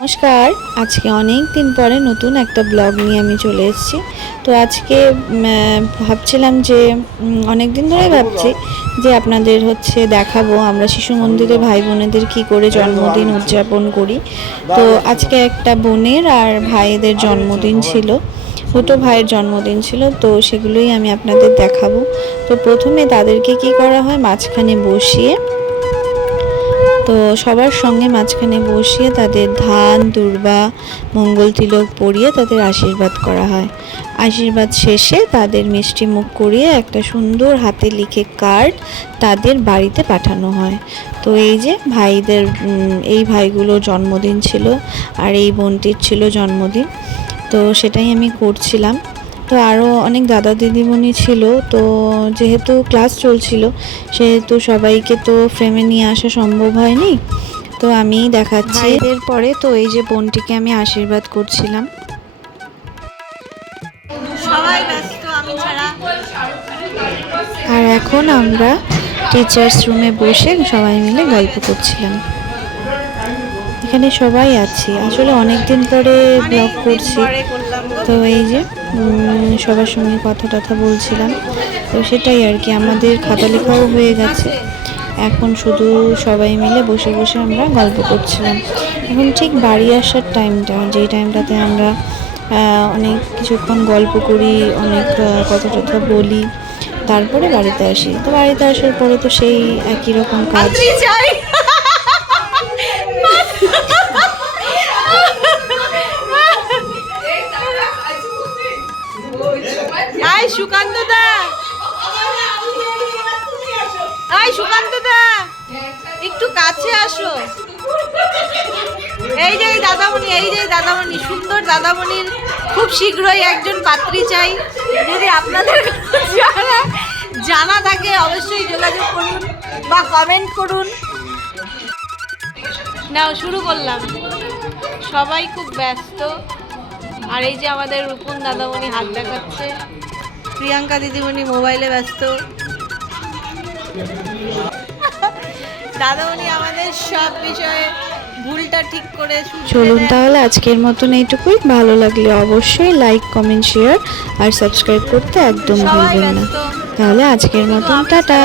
নমস্কার। আজকে অনেক দিন পরে নতুন একটা ব্লগ নিয়ে আমি চলে এসেছি। তো আজকে ভাবছিলাম যে অনেক দিন ধরে ভাবছি যে আপনাদের হচ্ছে দেখাবো আমরা শিশু মন্দিরে ভাই বোনেদের কি করে জন্মদিন উদযাপন করি। তো আজকে একটা বোনের আর ভাইদের জন্মদিন ছিল। দুটো ভাইয়ের জন্মদিন ছিল, তো সেগুলোই আমি আপনাদের দেখাবো। তো প্রথমে তাদেরকে কি করা হয়, মাঝখানে বসিয়ে তো সবার সঙ্গে মাঝখানে বসিয়ে তাদের ধান, দুর্বা, মঙ্গল তিলক পরিয়ে তাদের আশীর্বাদ করা হয়। আশীর্বাদ শেষে তাদের মিষ্টি মুখ করিয়ে একটা সুন্দর হাতে লিখে কার্ড তাদের বাড়িতে পাঠানো হয়। তো এই যে ভাইদের এই ভাইগুলোর জন্মদিন ছিল আর এই বোনটির ছিল জন্মদিন। তো সেটাই আমি করছিলাম। তো আরও অনেক দাদা দিদিমণি ছিল তো যেহেতু ক্লাস চলছিল সেহেতু সবাইকে তো ফ্রেমে নিয়ে আসা সম্ভব হয়নি। তো আমি দেখাচ্ছি। এর পরে তো এই যে বোনটিকে আমি আশীর্বাদ করছিলাম। সবাই ব্যস্ত আমি ছাড়া। আর এখন আমরা টিচার্স রুমে বসে সবাই মিলে গল্প করছিলাম। এখানে সবাই আছি। আসলে অনেক দিন পরে ব্লগ করছি। তো এই যে সবার সঙ্গে কথা টথা বলছিলাম। তো সেটাই আর কি, আমাদের খাতা লেখাও হয়ে গেছে। এখন শুধু সবাই মিলে বসে বসে আমরা গল্প করছিলাম। এখন ঠিক বাড়ি আসার টাইমটা যেই টাইমটাতে আমরা অনেক কিছুক্ষণ গল্প করি, অনেক কথা টথা বলি, তারপরে বাড়িতে আসি। তো বাড়িতে আসার পরে তো সেই একই রকম কাজ। আই সুকান্ত দা। আই সুকান্ত দা, একটু কাছে আসো। এই যে এই দাদামণি, এই যে দাদামণি, সুন্দর দাদামণির খুব শীঘ্রই একজন পাত্রী চাই। যদি আপনাদের জানা জানা থাকে, অবশ্যই যোগাযোগ করুন বা কমেন্ট করুন। নাও, শুরু করলাম। সবাই খুব ব্যস্ত। আর এই যে আমাদের রূপন দাদামণি হাত দেখাচ্ছে। প্রিয়াঙ্কা দিদিমণি মোবাইলে ব্যস্ত। দাদামণি আমাদের সব বিষয়ে ভুলটা ঠিক করে চলুন তাহলে আজকের মতন এইটুকুই। ভালো লাগলে অবশ্যই লাইক কমেন্ট শেয়ার আর সাবস্ক্রাইব করতে একদম ভুলবেন না। তাহলে আজকের মতন টাটা।